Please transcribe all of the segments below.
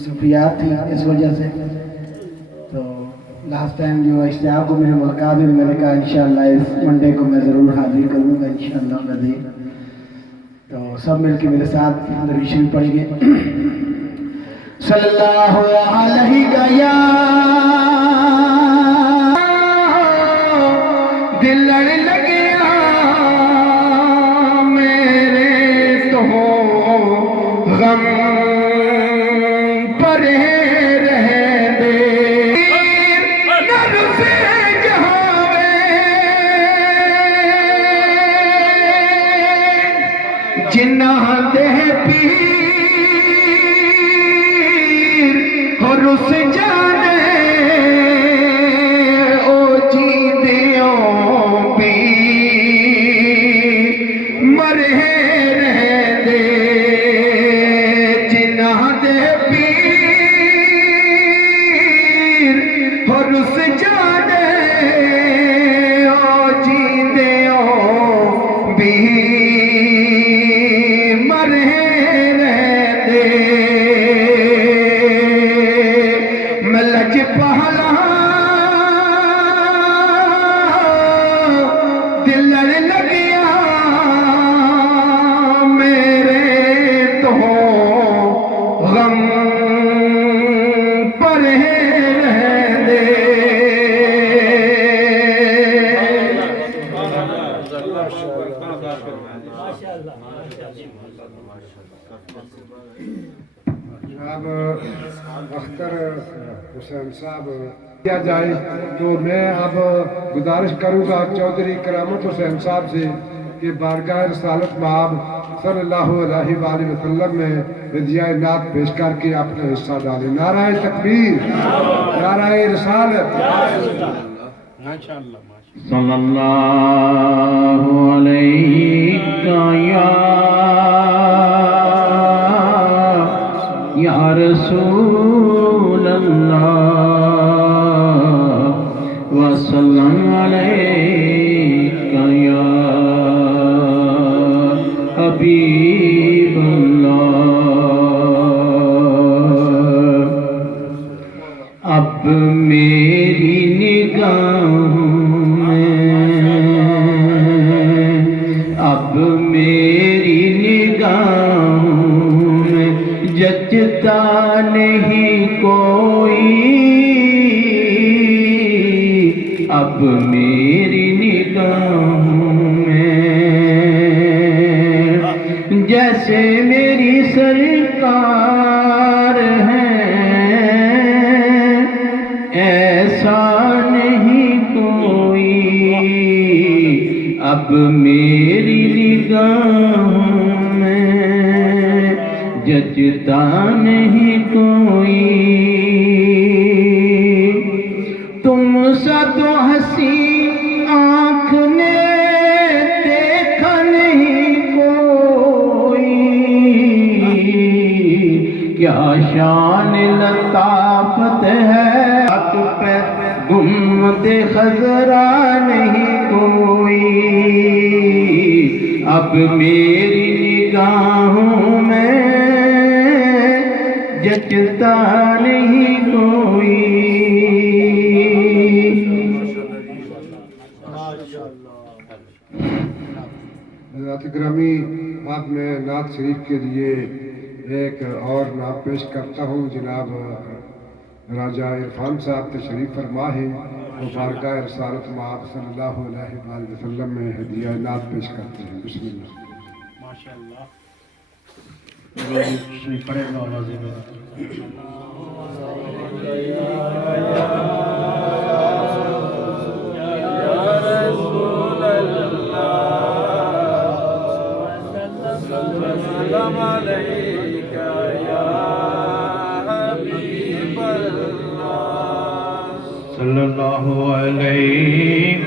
صفیات تھی اس وجہ سے تو لاسٹ ٹائم جو اشتیاق کو میرے ملاقات میں میں نے کہا انشاءاللہ اس منڈے کو میں ضرور حاضر کروں گا انشاءاللہ نظیر. تو سب مل کے میرے ساتھ درود شریف پڑھیں گے. صلی اللہ علیہ یا دل لڑ لگیا میرے تو غم پر رہ دے نر سے جہاں میں جنہ دے پیر اور اس جانے او جی دیوں پیر مرے رہ دے جنہ دے پیر اور اس جانے او جی دیوں پیر مرے رہ دے میں لج پہلا دل لڑ لگیا میرے تو غم پر رہ دے جناب اختر حسین صاحب کیا جائے تو میں اب گزارش کروں گا چودھری کرامت حسین صاحب سے کہ بارگاہ رسالت مآب صلی اللہ علیہ وآلہ وسلم میں ہدیہ نعت پیش کر کے اپنا حصہ ڈالیں. نعرہ تکبیر، نعرہ رسالت. صلی اللہ علیہ یا رسول اللہ وسلم علیکہ یا حبیب اللہ. اب میری نگاہوں میں اب میری نگاہوں میں جچتا نہیں کوئی اب میری نگاہوں میں جیسے میری سرکار ہیں ایسا نہیں کوئی اب میری نگاہوں میں جچتا نہیں کوئی. تم سا تو ہنسی آنکھ نے دیکھا نہیں کوئی کیا شان لطافت ہے پہ گنبد خضرا نہیں کوئی اب میری نگاہوں میں جچتا نہیں کوئی. حضرات گرامی اب میں نعت شریف کے لیے ایک اور نعت پیش کرتا ہوں. جناب راجہ عرفان صاحب تشریف فرما ہے وہ بارگاہ رسالت مآب صلی اللہ علیہ وآلہ وسلم میں ہدیہ نعت پیش کرتے ہیں. بسم اللہ. ماشاءاللہ شریف پڑھے گا ناظرین. صلی اللہ علیہ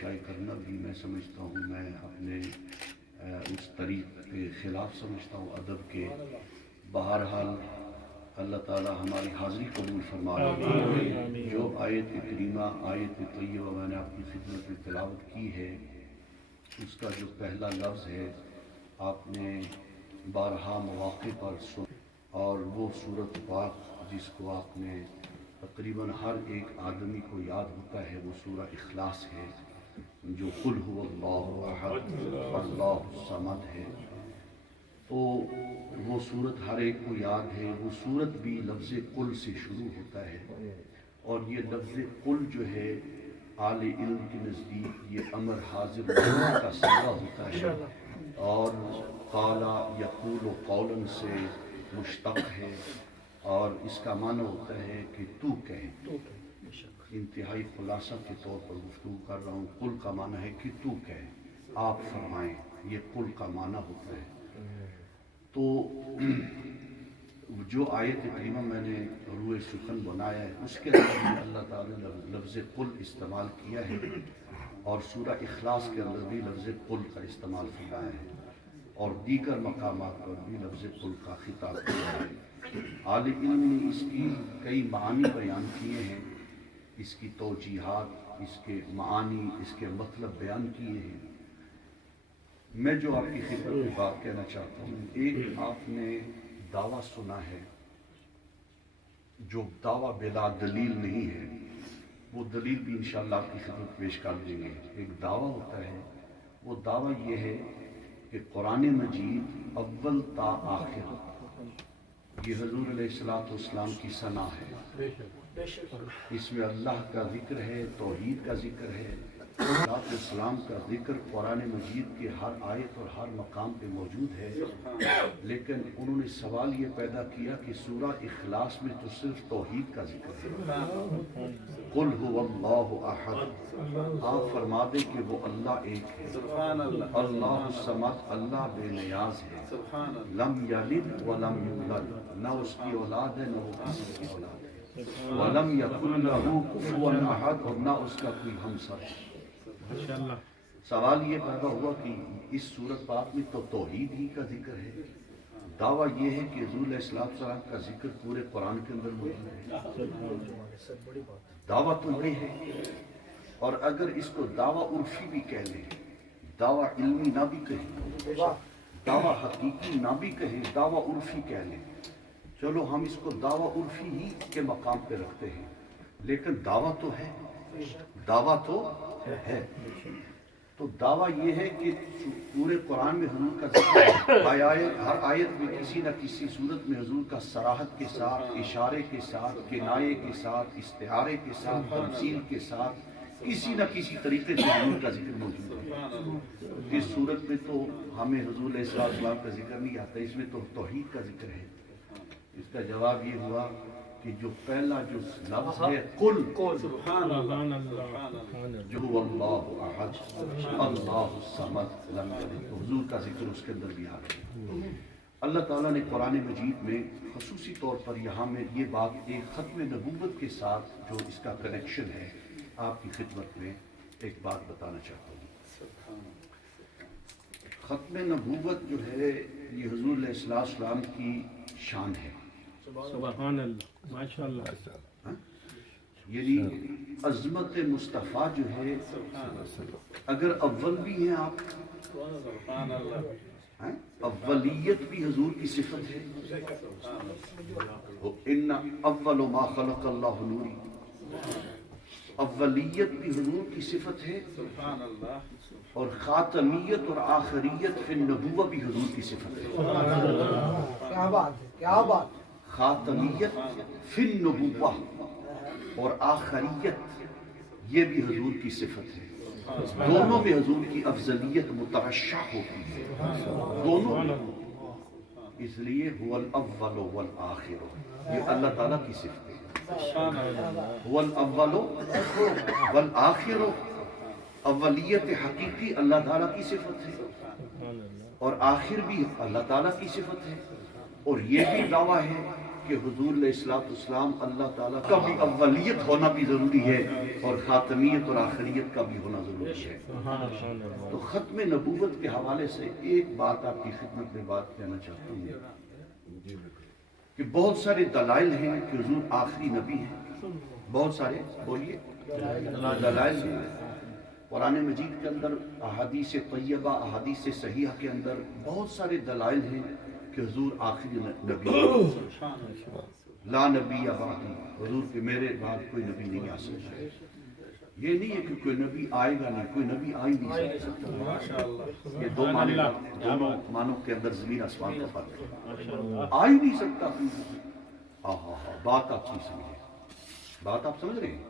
شائع کرنا بھی میں سمجھتا ہوں میں اپنے اس طریق کے خلاف سمجھتا ہوں ادب کے. بہرحال اللہ تعالی ہماری حاضری قبول فرما لے. جو آیت کریمہ آیت طیبہ میں نے آپ کی خدمت میں تلاوت کی ہے اس کا جو پہلا لفظ ہے آپ نے بارہا مواقع پر سن، اور وہ سورۃ پاک جس کو آپ نے تقریباً ہر ایک آدمی کو یاد ہوتا ہے وہ سورہ اخلاص ہے جو قل هو اللہ احد اللہ الصمد ہے. تو وہ صورت ہر ایک کو یاد ہے. وہ صورت بھی لفظ قل سے شروع ہوتا ہے، اور یہ لفظ قل جو ہے اہل علم کے نزدیک یہ امر حاضر کا صیغہ ہوتا ہے، اور قال یقول قولا سے مشتق ہے، اور اس کا معنی ہوتا ہے کہ تو کہے. انتہائی خلاصہ کے طور پر گفتگو کر رہا ہوں. قل کا معنی ہے کہ تو کہے، آپ فرمائیں، یہ قل کا معنی ہوتا ہے. تو جو آیت کریمہ میں نے روح سخن بنایا ہے اس کے اندر بھی اللہ تعالی نے لفظ قل استعمال کیا ہے، اور سورہ اخلاص کے اندر بھی لفظ قل کا استعمال فرمایا ہے، اور دیگر مقامات پر بھی لفظ قل کا خطاب کیا ہے. اہل علم نے اس کی کئی معانی بیان کیے ہیں، اس کی توجیحات، اس کے معانی، اس کے مطلب بیان کیے ہیں. میں جو آپ کی خدمت میں بات کہنا چاہتا ہوں، ایک آپ نے دعویٰ سنا ہے جو دعویٰ بلا دلیل نہیں ہے، وہ دلیل بھی انشاءاللہ آپ کی خدمت پیش کر دیں گے. ایک دعویٰ ہوتا ہے، وہ دعویٰ یہ ہے کہ قرآن مجید اول تا آخر یہ حضور علیہ السلام کی ثنا ہے. اس میں اللہ کا ذکر ہے، توحید کا ذکر ہے، السلام کا ذکر قرآن مجید کے ہر آیت اور ہر مقام پہ موجود ہے. لیکن انہوں نے سوال یہ پیدا کیا کہ سورہ اخلاص میں تو صرف توحید کا ذکر ہے. قل هو اللہ احد، آپ فرما دیں کہ وہ اللہ ایک ہے. اللہ الصمد، اللہ بے نیاز ہے. لم یلد ولم یولد، نہ اس کی اولاد ہے نہ وہ کسی کی اولاد ہے. ولم یکن لہ کفوا احد، اور نہ اس کا کوئی ہمسر ہے. سوال یہ پیدا ہوا کہ اس سورت پاک میں تو توحید ہی کا ذکر ہے، دعویٰ یہ ہے کہ حضور علیہ السلام کا ذکر پورے قرآن کے اندر موجود ہے. دعویٰ تو یہ ہے، اور اگر اس کو دعویٰ عرفی بھی کہہ لیں، دعویٰ علمی نہ بھی کہیں، دعویٰ حقیقی نہ بھی کہیں، دعویٰ عرفی کہہ لیں، چلو ہم اس کو دعویٰ عرفی ہی کے مقام پہ رکھتے ہیں، لیکن دعویٰ تو ہے، دعویٰ تو ہے. تو دعویٰ یہ ہے کہ پورے قرآن میں حضور کا ذکر ہے، ہر آیت میں کسی نہ کسی صورت میں حضور کا صراحت کے ساتھ، اشارے کے ساتھ، کنایے کے ساتھ، استعارے کے ساتھ، تمثیل کے ساتھ کسی نہ کسی طریقے سے حضور کا ذکر موجود ہے. اس صورت میں تو ہمیں حضور علیہ السلام کا ذکر نہیں آتا، اس میں تو توحید کا ذکر ہے. اس کا جواب یہ ہوا کہ جو پہلا جو لفظ ہے قل، جو اللہ احد اللہ الصمد لم یلد، حضور کا ذکر اس کے اندر بھی آ رہا ہے. اللہ تعالیٰ نے قرآن مجید میں خصوصی طور پر یہاں میں یہ بات ایک ختم نبوت کے ساتھ جو اس کا کنیکشن ہے آپ کی خدمت میں ایک بات بتانا چاہتا ہوں. ختم نبوت جو ہے یہ حضور علیہ السلام کی شان ہے. سبحان اللہ، ماشاء اللہ. یعنی عظمت مصطفیٰ جو ہے، اگر اول بھی ہیں آپ، اولیت بھی حضور کی صفت ہے. ان اول ما خلق اللہ نوری، اولیت بھی حضور کی صفت ہے، اور خاتمیت اور آخریت فی النبوہ بھی حضور کی صفت ہے. کیا بات ہے، کیا بات. خاتمیت فی النبوہ اور آخریت یہ بھی حضور کی صفت ہے. دونوں میں حضور کی افضلیت مترشح ہوتی ہے، دونوں میں. اس لیے هو الاول والآخر، یہ اللہ تعالیٰ کی صفت ہے. هو الاول والآخر، اولیت حقیقی اللہ تعالیٰ کی صفت ہے، اور آخر بھی اللہ تعالیٰ کی صفت ہے. اور یہ بھی دعویٰ ہے کہ حضور علیہ السلام اللہ تعالیٰ کا بھی اولیت ہونا بھی ضروری ہے اور خاتمیت اور آخریت کا بھی ہونا ضروری ہے. تو ختم نبوت کے حوالے سے ایک بات آپ کی خدمت میں بات کہنا چاہتا ہوں کہ بہت سارے دلائل ہیں کہ حضور آخری نبی ہیں. بہت سارے بولیے دلائل ہیں. قرآن مجید کے اندر احادیث طیبہ احادیث صحیحہ کے اندر بہت سارے دلائل ہیں کہ حضور آخری نبی ہیں. لا نبی بعدی، حضور کے میرے بعد کوئی نبی نہیں آ سکتا. یہ نہیں ہے کہ کوئی نبی آئے گا نہیں، کوئی نبی آ ہی نہیں سکتا. یہ دونوں معنوں کے اندر زمین آسمان کا فرق ہے. آ ہی نہیں سکتا. بات آپ نہیں سمجھے. بات آپ سمجھ رہے ہیں؟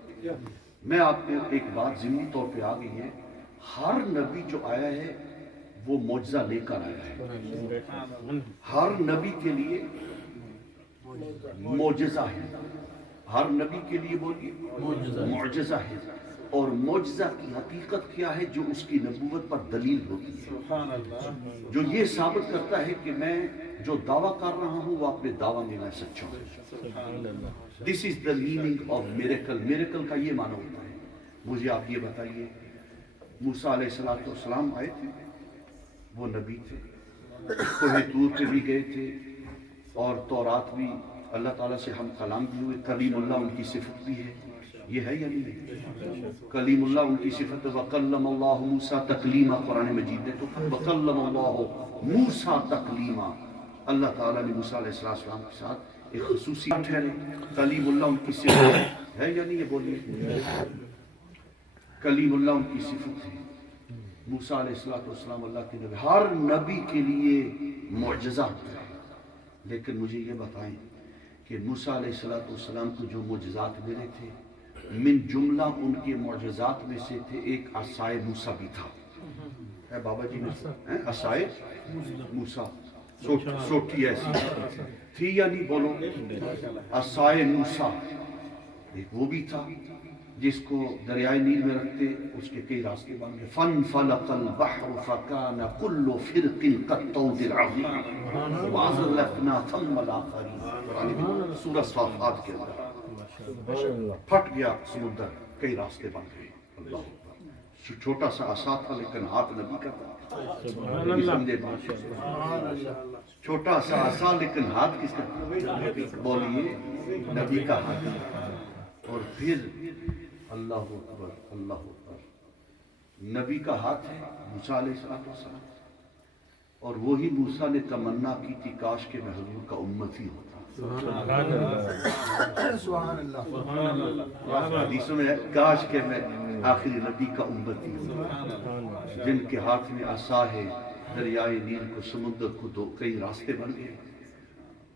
میں آپ کو ایک بات ضمنی طور پہ آ گئی ہے. ہر نبی جو آیا ہے وہ معجزہ لے کر آیا ہے. ہر نبی کے لیے معجزہ ہے. ہر نبی کے لیے بولیے معجزہ ہے. اور معجزہ کی حقیقت کیا ہے؟ جو اس کی نبوت پر دلیل ہوتی ہے، جو یہ ثابت کرتا ہے کہ میں جو دعویٰ کر رہا ہوں وہ اپنے دعویٰ میں سچا ہوں. This is the meaning of miracle. Miracle کا یہ معنی ہوتا ہے. مجھے آپ یہ بتائیے، موسیٰ علیہ السلام آئے تھے، وہ نبی تھے، کوہ طور پہ بھی گئے تھے اور تورات بھی اللہ تعالیٰ سے ہم کلام بھی ہوئے. کلیم اللہ ان کی صفت بھی ہے. یہ ہے یا نہیں؟ کلیم اللہ ان کی صفت ہے. وَقَلَّمَ اللَّهُ مُوسَىٰ تَكْلِيمًا. قرآن مجید ہے تو وَقَلَّمَ اللَّهُ مُوسَىٰ تَكْلِيمًا. اللہ تعالیٰ نے موسیٰ علیہ السلام کے ساتھ ایک خصوصی ٹھہرے. کلیم اللہ ان کی صفت ہے یا نہیں؟ یہ بولیے. کلیم اللہ ان کی صفت ہے. موسیٰ علیہ السلام اللہ کے نبی. ہر نبی کے لیے معجزہ ہوتا ہے. لیکن مجھے یہ بتائیں کہ موسیٰ علیہ السلام کو جو معجزات ملے تھے، من جملہ ان کے معجزات میں سے تھے ایک عصائے موسیٰ بھی تھا. ہے بابا جی عصائے موسیٰ، سوٹھی ایسی تھی یا نہیں؟ بولو. عصائے موسیٰ ایک وہ بھی تھا جس کو دریائے نیل میں رکھتے اس کے کئی راستے بن گئے. فَانْفَلَقَ الْبَحْرُ فَكَانَ كُلُّ فِرْقٍ كَالطَّوْدِ الْعَظِيمِ وَأَزْلَفْنَا ثَمَّ الْآخَرِينَ. سورہ صافات کے اندر پھٹ گیا سمندر، کئی راستے بن گئے. اللہ اکبر. چھوٹا سا عصا تھا لیکن ہاتھ نبی کا تھا. چھوٹا سا عصا لیکن ہاتھ کس کا؟ بولیے نبی کا ہاتھ. اور پھر اللہ اکبر اللہ اکبر، نبی کا ہاتھ ہے موسیٰ علیہ السلام. اور وہی موسیٰ نے تمنا کی تھی کاش کہ میں حضور کا امتی ہوتا. سبحان اللہ. حدیثوں میں ہے کاش کہ میں آخری نبی کا امتی ہوں. جن کے ہاتھ میں عصا ہے، دریائے نیل کو سمندر کو دو کئی راستے بن گئے.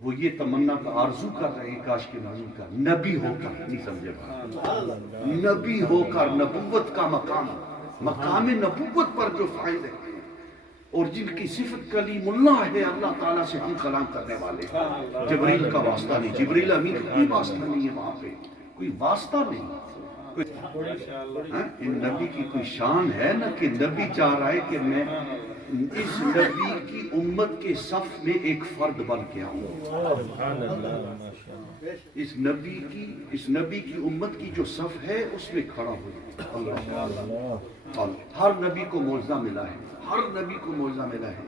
وہ یہ تمنا کا آرزو کر رہے ہیں کاش کہ حضور کا نبی ہو کر. نہیں سمجھے بات؟ نبی ہو کر نبوت کا مقام نبوت پر جو فائز ہے اور جن کی صفت کلیم اللہ ہے، اللہ تعالیٰ سے ہم کلام کرنے والے. جبریل کا واسطہ نہیں، جبریل امین کا کوئی واسطہ نہیں ہے وہاں پہ، کوئی واسطہ نہیں. ان نبی کی کوئی شان ہے نا کہ نبی چاہ رہا ہے کہ میں اس نبی کی امت کے صف میں ایک فرد بن کے آؤں. اس نبی کی امت کی جو صف ہے اس میں کھڑا ہو. ہر نبی کو معجزہ ملا ہے، ہر نبی کو معجزہ ملا ہے.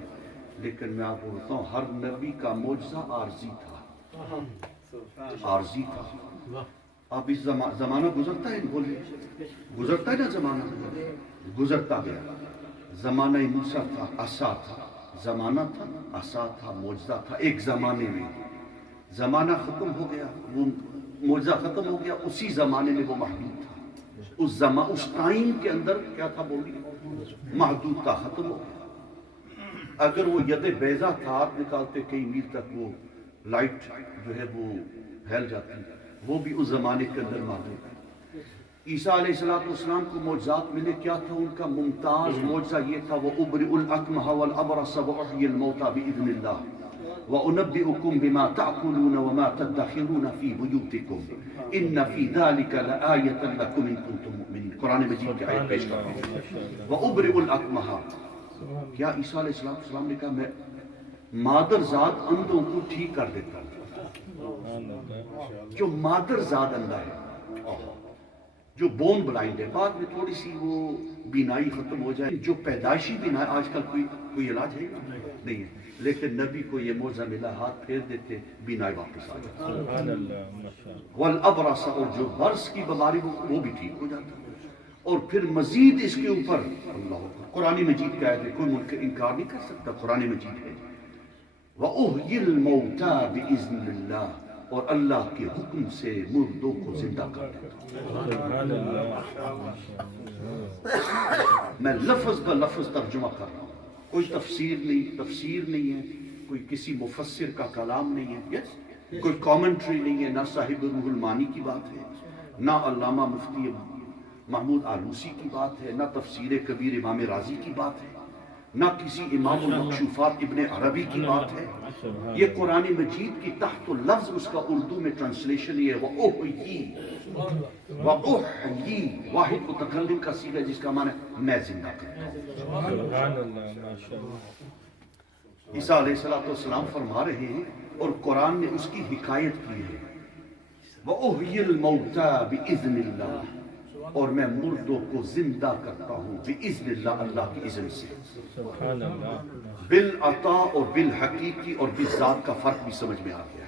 لیکن میں آپ کو بتاؤں ہر نبی کا معجزہ عارضی تھا. عارضی تھا. اب اس زمانہ گزرتا ہے، بولیے گزرتا ہے نا، زمانہ گزرتا گیا. زمانہ موسیٰ تھا، عصا تھا. زمانہ تھا، عصا تھا، معجزہ تھا. ایک زمانے میں زمانہ ختم ہو گیا، وہ معجزہ ختم ہو گیا. اسی زمانے میں وہ محدود تھا. اس ٹائم کے اندر کیا تھا؟ بولیے محدود تھا، ختم ہو گیا. اگر وہ ید بیضا تھا، ہاتھ نکالتے کئی میل تک وہ لائٹ جو ہے وہ پھیل جاتی، وہ بھی اس زمانے کے اندر محدود ہے. عیسیٰ علیہ السلام کو معجزات ملے. کیا تھا ان کا ممتاز معجزہ؟ یہ تھا وَأُبْرِئُ الْأَكْمَحَ وَالْأَبْرَصَ وَأُحْيِي الْمَوْتَى بِإِذْنِ اللَّهِ وَأُنَبِّئُكُم بِمَا تَأْكُلُونَ وَمَا تَدَّخِرُونَ فِي بُيُوتِكُمْ إِنَّ فِي ذَلِكَ لَآيَةً لَكُمْ إِن كُنتُم مُؤْمِنِينَ. قرآن مجید کی آیت پیش کرتے ہیں وَأُبْرِئُ الْأَكْمَحَ. کیا عیسیٰ علیہ السلام نے کہا میں مادر ذات اندھوں کو ٹھیک کر دیتا ہوں. جو مادر زاد اندھا ہے، جو بون بلائنڈ ہے، بعد میں تھوڑی سی وہ بینائی ختم ہو جائے، جو پیدائشی بینائی، آج کل کوئی علاج ہے نہیں ہے، لیکن نبی کو یہ موعظہ ملا، ہاتھ پھیر دیتے بینائی واپس آ جاتی، والابرص، اور جو برس کی بیماری وہ بھی ٹھیک ہو جاتا، اور پھر مزید اس کے اوپر اللہ قرآن مجید کا ہے، کوئی منکر انکار نہیں کر سکتا، قرآن مجید ہے، وَأُحْيِي الْمَوْتَى بِإِذْنِ اللَّهِ، اور اللہ کے حکم سے مردوں کو زندہ کر دیتا ہوں۔ میں لفظ بہ لفظ ترجمہ کر رہا ہوں، کوئی تفسیر نہیں ہے، کوئی کسی مفسر کا کلام نہیں ہے، کوئی کامنٹری نہیں ہے، نہ صاحب روح المانی کی بات ہے، نہ علامہ مفتی محمود آلوسی کی بات ہے، نہ تفسیر کبیر امام رازی کی بات ہے، نہ کسی امام المکشوفات ابن عربی کی بات ہے، یہ قرآن مجید کی تحت لفظ اس کا اردو میں ٹرانسلیشن یہ ہے، وَأُحْيِي، واحد متکلم کا صیغہ جس کا معنی ہے میں زندہ کرتا ہوں۔ عیسیٰ علیہ السلام فرما رہے ہیں اور قرآن نے اس کی حکایت کی ہے، وَأُحْيِي الْمَوْتَى بِإِذْنِ اللَّهِ، اور میں مردوں کو زندہ کرتا ہوں بِإِذْنِ اللَّهِ، اللہ کی اذن سے، بالعطا اور بالحقیقی اور بالذات کا فرق بھی سمجھ میں آ گیا،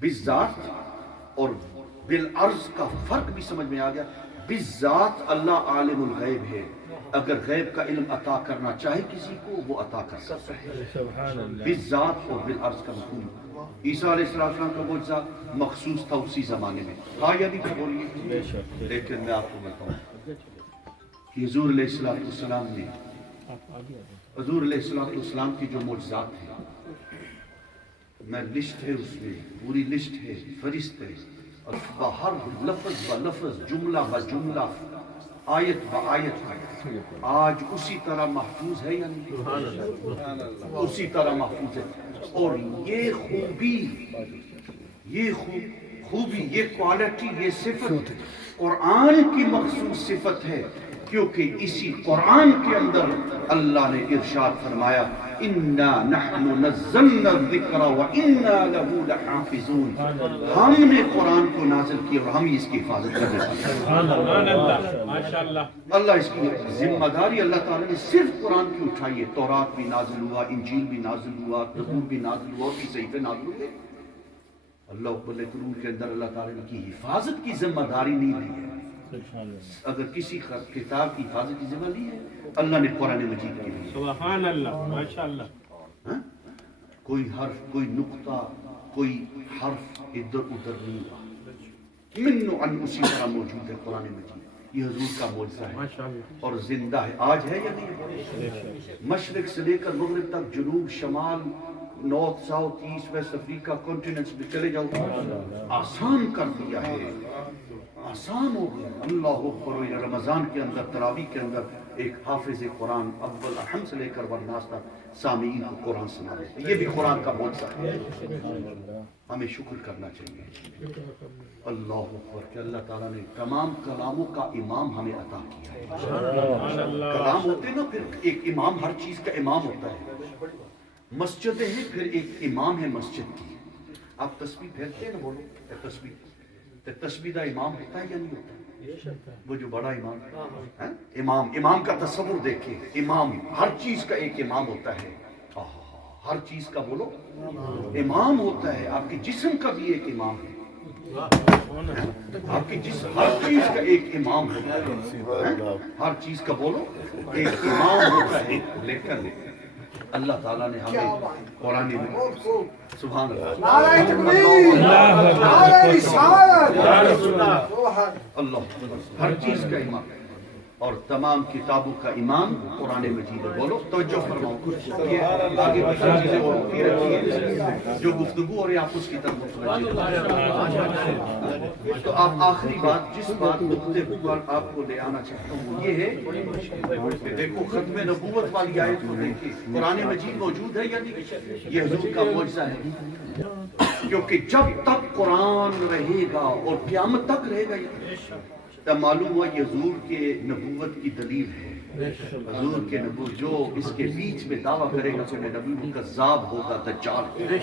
بالذات اور بالعرض کا فرق بھی سمجھ میں آ گیا، بالذات اللہ عالم الغیب ہے، اگر غیب کا علم عطا کرنا چاہے کسی کو وہ عطا کر سکتا ہے، بالذات اور بالعرض کا مفہوم۔ عیسیٰ علیہ السلام کا معجزہ مخصوص تھا اسی زمانے میں، ہاں یا نہیں بولیے، لیکن میں آپ کو بتاؤں کہ حضور علیہ السلام نے، حضور علیہ السلام کی جو معجزات ہیں، میں لسٹ ہے اس میں، پوری لسٹ ہے، فہرست ہے، اور ہر لفظ ب لفظ، جملہ ب جملہ، آیت ب آیت آج اسی طرح محفوظ ہے یا نہیں؟ اسی طرح محفوظ ہے، اور یہ خوبی، یہ کوالٹی، یہ صفت قرآن کی مخصوص صفت ہے، کیونکہ اسی قرآن کے اندر اللہ نے ارشاد فرمایا اِنَّا نَحْنُ نَزَّلْنَا الذِّكْرَ وَإِنَّا لَهُ لَحَافِظُونَ، ہم نے قرآن کو نازل کیا اور ہم ہی اس کی حفاظت کرنے والے ہیں۔ اللہ اس کی ذمہ داری اللہ تعالیٰ نے صرف قرآن کی اٹھائی ہے، تورات بھی نازل ہوا، انجیل بھی نازل ہوا، زبور بھی نازل ہوا، اور صحیفے نازل ہوئے، اللہ اکبر، لیکن ان کے اندر اللہ تعالیٰ نے کی حفاظت کی ذمہ داری نہیں لی ہے۔ اگر کسی کتاب کی حفاظت کی ذمہ لی ہے اللہ نے قرآن مجید کی لی ہے۔ سبحان اللہ، ماشاءاللہ، کوئی حرف، کوئی نقطہ، کوئی حرف ادھر ادھر نہیں ہوا، منو ان اسی طرح موجود ہے قرآن مجید، یہ حضور کا معجزہ ہے اور زندہ ہے، آج ہے یا نہیں؟ مشرق سے لے کر مغرب تک، جنوب، شمال، نارتھ، ساؤتھ، ایسٹ، ویسٹ، افریقہ، کانٹیننٹس میں چلے جاؤ، آسان کر دیا ہے، آسان ہو گیا۔ اللہ اکبر، رمضان کے اندر، تراویح کے اندر ایک حافظ قرآن اول احم سے لے کر والناس تک سامعین کو قرآن سنا دیتے، یہ بھی قرآن کا معجزہ ہے، ہمیں شکر کرنا چاہیے۔ اللہ اکبر کہ اللہ تعالیٰ نے تمام کلاموں کا امام ہمیں عطا کیا ہے۔ کلام ہوتے نا، پھر ایک امام، ہر چیز کا امام ہوتا ہے، مسجدیں ہیں، پھر ایک امام ہے مسجد کی، آپ تسبیح پھیرتے ہیں نا، بولو تسبیح، تسبیح کا امام ہوتا ہے یا نہیں ہوتا؟ وہ جو بڑا امام ہے، امام کا تصور دیکھیں، امام ہر چیز کا ایک امام ہوتا ہے، ہر چیز کا بولو امام ہوتا ہے، آپ کے جسم کا بھی ایک امام ہے، آپ کی جسم، ہر چیز کا ایک امام ہوتا ہے، ہر چیز کا بولو ایک امام ہوتا ہے، لیکن اللہ تعالیٰ نے ہمیں قرآن میں، سبحان اللہ، اللہ ہر چیز کا امام اور تمام کتابوں کا امام قرآن مجید ہے، بولو توجہ فرماؤ، یہ آگے بڑھتی چیزیں ہوتی رہتی ہیں، جو گفتگو اور آپ اس کی طرف متوجہ۔ تو آپ آخری بات، جس بات نقطے پر آپ کو لے آنا چاہتا ہوں وہ یہ ہے کہ دیکھو ختم نبوت والی آیت کو دیکھیں، قرآن مجید موجود ہے یا نہیں؟ یہ حضور کا معجزہ ہے، کیونکہ جب تک قرآن رہے گا اور قیامت تک رہے گا، تب معلوم ہوا یہ حضور کے نبوت کی دلیل ہے، حضور کے نبوت، جو اس کے بیچ میں دعویٰ کرے گا کہ میں نبی ہوں، کذاب ہوگا، دجال ہوگا۔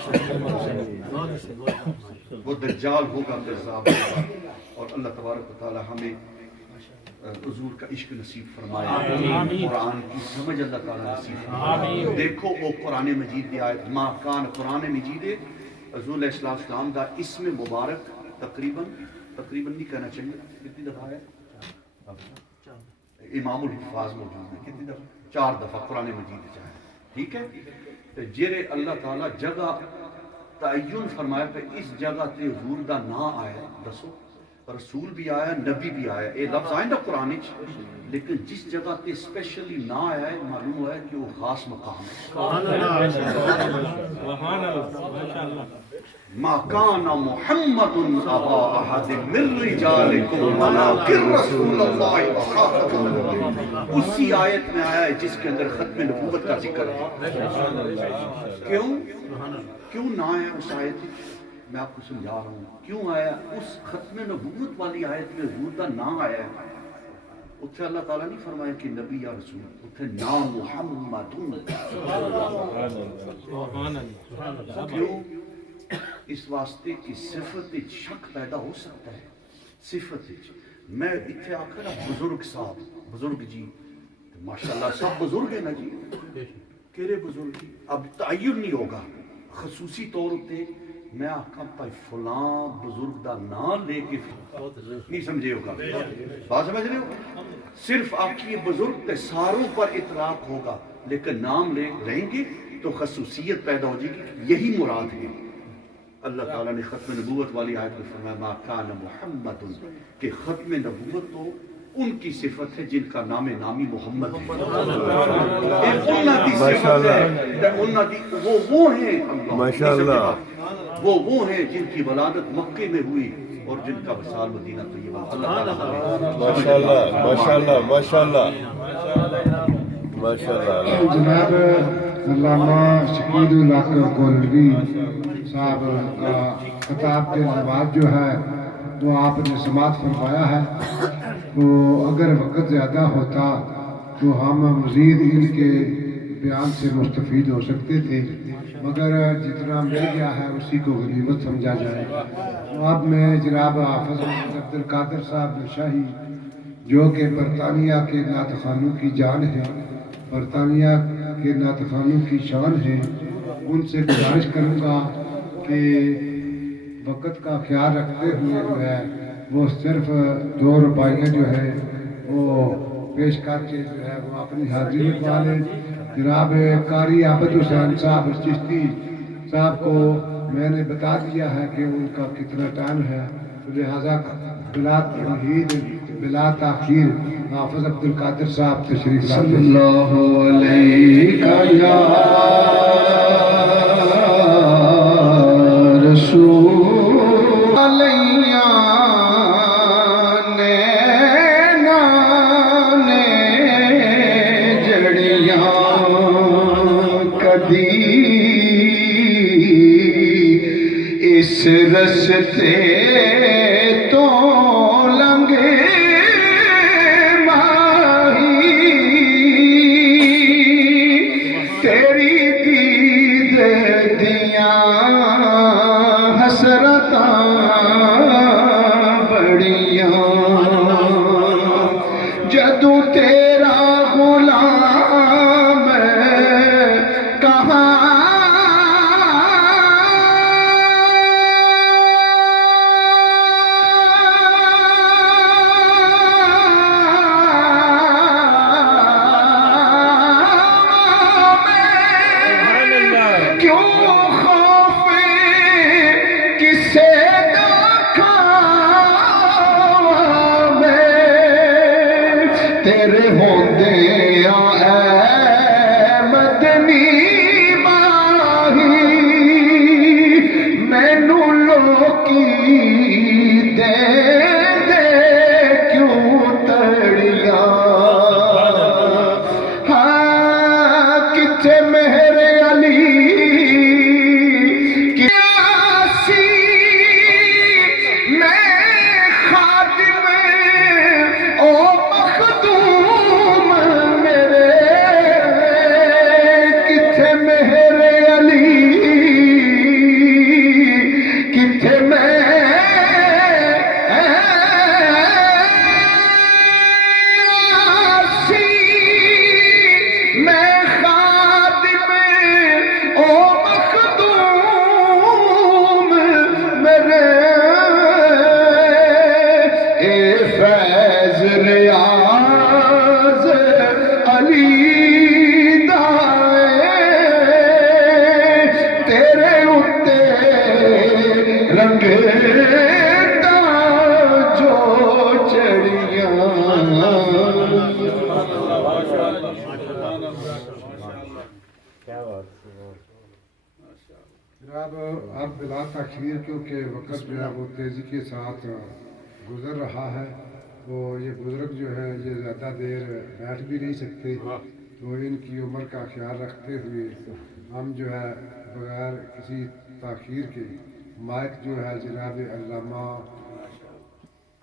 وہ دجال ہوگا کذاب ہوگا، اور اللہ تبارک و تعالی ہمیں حضور کا عشق نصیب فرمائے، قرآن کی سمجھ اللہ تعالیٰ نصیب فرمائے۔ دیکھو وہ قرآن مجید کی آیت ما کان قرآن مجید حضور علیہ السلام کا اسم مبارک تقریباً نہیں کہنا چاہیے، کتنی دفعہ ہے؟ امام الحفاظ موجود ہے، کتنی دفعہ؟ 4 دفعہ قرآن مجید چاہے، ٹھیک ہے؟ جیرے اللہ تعالیٰ جگہ تعین فرمایا پہ اس جگہ تے حضور دا نا آیا، دسو رسول بھی آیا، نبی بھی آیا، یہ لفظ آئیں نا قرآن چ، لیکن جس جگہ تے اسپیشلی نہ آیا ہے معلوم ہوا ہے کہ وہ خاص مقام ہے۔ ما کان محمد ابا احد من رجالکم ولکن رسول اللہ وخاتم النبیین، اسی آیت میں آیا ہے جس کے اندر ختم نبوت کا ذکر ہے۔ کیوں نہ آیا اس آیت میں؟ میں آپ کو سمجھا رہا ہوں کیوں آیا۔ اس ختم نبوت والی آیت میں حضور کا نام آیا ہے، اتھے اللہ تعالیٰ نہیں فرمایا کہ نبی یا رسول، اتھے نام محمد۔ کیوں؟ اس واسطے کی صفت شک پیدا ہو سکتا ہے، صفت میں اتھے آکھا نا بزرگ صاحب، بزرگ جی، ماشاءاللہ سب بزرگ ہیں نا جی، کہرے بزرگ جی، اب تعین نہیں ہوگا، خصوصی طور تے میں آکھا پائی فلاں بزرگ دا نام لے کے نہیں سمجھے ہوگا، بات سمجھ رہے ہو؟ صرف آکھیے بزرگ تے ساروں پر اطلاق ہوگا، لیکن نام لیں گے تو خصوصیت پیدا ہو جائے گی، یہی مراد ہے۔ اللہ تعالیٰ نے ختم نبوت والی آیت میں فرمایا ما کان محمد، کہ ختم نبوت تو ان کی صفت ہے جن کا نام نامی محمد ہے، انہاں دی صفت ہے، وہ ہیں ماشاءاللہ، وہ ہیں جن کی ولادت مکے میں ہوئی اور جن کا وصال مدینہ طیبہ۔ اللہ تعالیٰ ماشاءاللہ ماشاءاللہ ماشاءاللہ ماشاءاللہ۔ جناب علامہ شہید الحق گولوی صاحب کا خطاب کے بعد جو ہے وہ آپ نے سماعت فرمایا ہے، تو اگر وقت زیادہ ہوتا تو ہم مزید ان کے بیان سے مستفید ہو سکتے تھے، مگر جتنا مل گیا ہے اسی کو غنیمت سمجھا جائے۔ تو اب میں جناب حافظ عبد القادر صاحب شاہی جو کہ برطانیہ کے نعت خوانوں کی جان ہے، برطانیہ کے نعت خوانوں کی شان ہے، ان سے گزارش کروں گا کہ وقت کا خیال رکھتے ہوئے جو ہے وہ صرف 2 روپیہ جو ہے وہ پیش کر کے جو ہے وہ اپنی حاضری لگوا لیں۔ جناب قاری عابد حسین صاحب چشتی صاحب کو میں نے بتا دیا ہے کہ ان کا کتنا ٹائم ہے، لہذا بلا تمہید بلا تاخیر حافظ عبد القادر صاحب تشریف لائیں۔ صلی اللہ علیہ یا رسول علیہ اس رستے تو لنگے ماہی، تیری دید دیاں حسرتاں بڑیاں، جدوں تیرا غلام کہاں تیرے ہوندے اے مدنی ماہی، مینو لوکی دے کیوں تڑیاں، ہاں کتھے مہر علی کتھے منگتا جو چڑیاں جناب اب بلا تاخیر کیونکہ وقت جو ہے وہ تیزی کے ساتھ گزر رہا ہے، تو یہ بزرگ جو ہے یہ زیادہ دیر بیٹھ بھی نہیں سکتے، تو ان کی عمر کا خیال رکھتے ہوئے ہم جو ہے بغیر کسی تاخیر کے مائک جو ہے جناب علامہ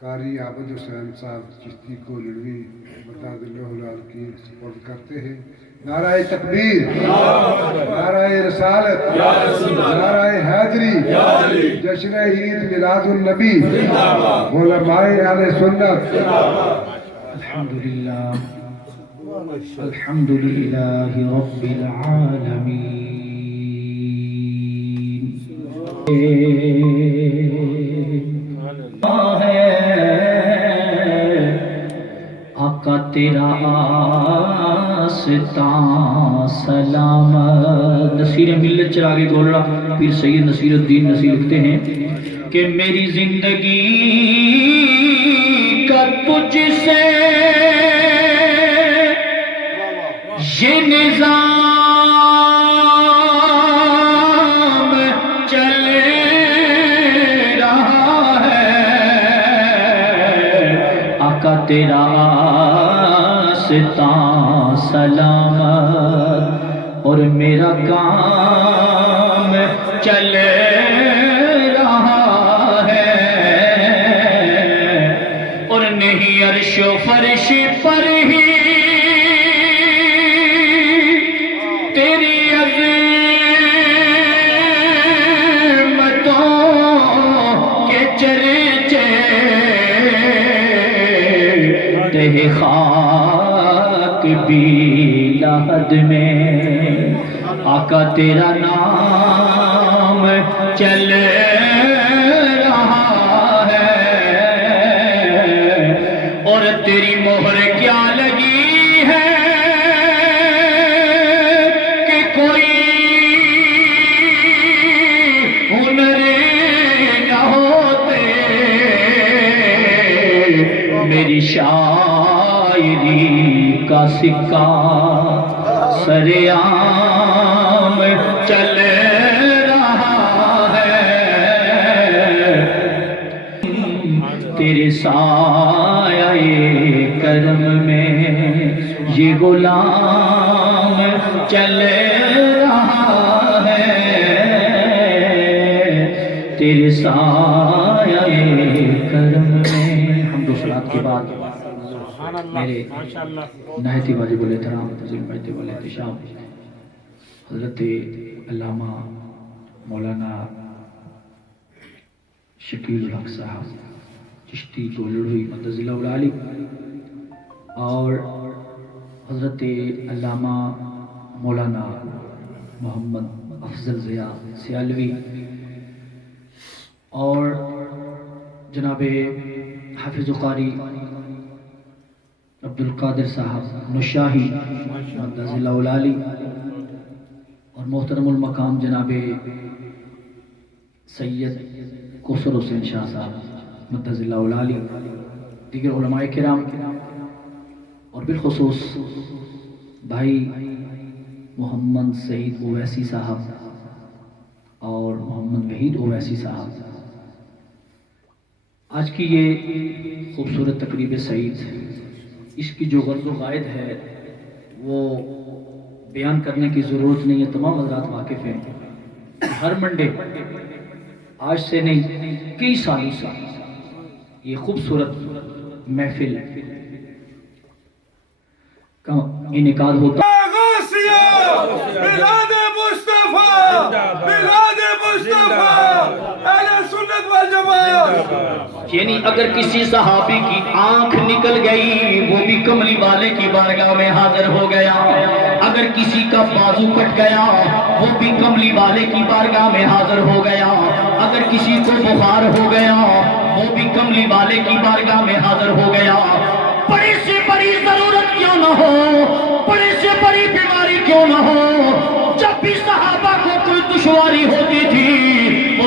قاری عابد حسین صاحب چشتی کو لڑوی مدد اللہ العال کی سپرد کرتے ہیں۔ نعرہ تکبیر، نعرہ رسالت، نعرہ حیدری، جشن عید میلاد النبی، علماء اہل سنت۔ الحمدللہ الحمدللہ رب العالمین۔ آقا تیرا آستان سلامت۔ نصیر ملت چراغ گولڑا پیر سید نصیر الدین نصیر لکھتے ہیں کہ میری زندگی کا تجھ سے یہ نظام چل رہا ہے، آقا تیرا آستان سلامت اور میرا کام چل رہا ہے، اور نہیں عرش و فرش پر ہی تیری عظمتوں کے چرچے، تہ خاک بھی لحد میں آقا تیرا نام چل رہا ہے، اور تیری مہر کیا لگی ہے کہ کوئی ہنر نہ ہوتے، میری شاعری کا سکہ سرعام چل رہا ہے، تیرے سایہ کرم میں یہ غلام چل رہا ہے، تیرے سایہ کرم میں۔ حمد و صلوات کے بعد میرے نہایت واجب الاحترام عظیم واجب الاحتشام حضرت علامہ مولانا شکیل الحق صاحب چشتی کو لڑوی مدد اللہ العالی، اور حضرت علامہ مولانا محمد افضل ضیاء سیالوی، اور جناب حافظ قاری عبد القادر صاحب نشاہی مدد اللہ العالی، اور محترم المقام جناب سید کوثر حسین شاہ صاحب مدد اللہ العالی، دیگر علماء کرام، اور بالخصوص بھائی محمد سعید اویسی صاحب اور محمد وحید اویسی صاحب۔ آج کی یہ خوبصورت تقریب سعید، اس کی جو غرض و غائد ہے وہ بیان کرنے کی ضرورت نہیں ہے، تمام حضرات واقف ہیں۔ ہر منڈے آج سے نہیں کئی سالوں سے یہ خوبصورت محفل کا انعقاد ہوتا ہے۔ بلاد مصطفیٰ، بلاد مصطفیٰ، اہل سنت والجماعت۔ یعنی اگر کسی صحابی کی آنکھ نکل گئی وہ بھی کملی والے کی بارگاہ میں حاضر ہو گیا، اگر کسی کا بازو کٹ گیا وہ بھی کملی والے کی بارگاہ میں حاضر ہو گیا، اگر کسی کو بخار ہو گیا وہ بھی کملی والے کی بارگاہ میں حاضر ہو گیا۔ بڑی سے بڑی ضرورت کیوں نہ ہو، بڑی سے بڑی بیماری کیوں نہ ہو، جب بھی صحابہ کو کوئی دشواری ہوتی تھی وہ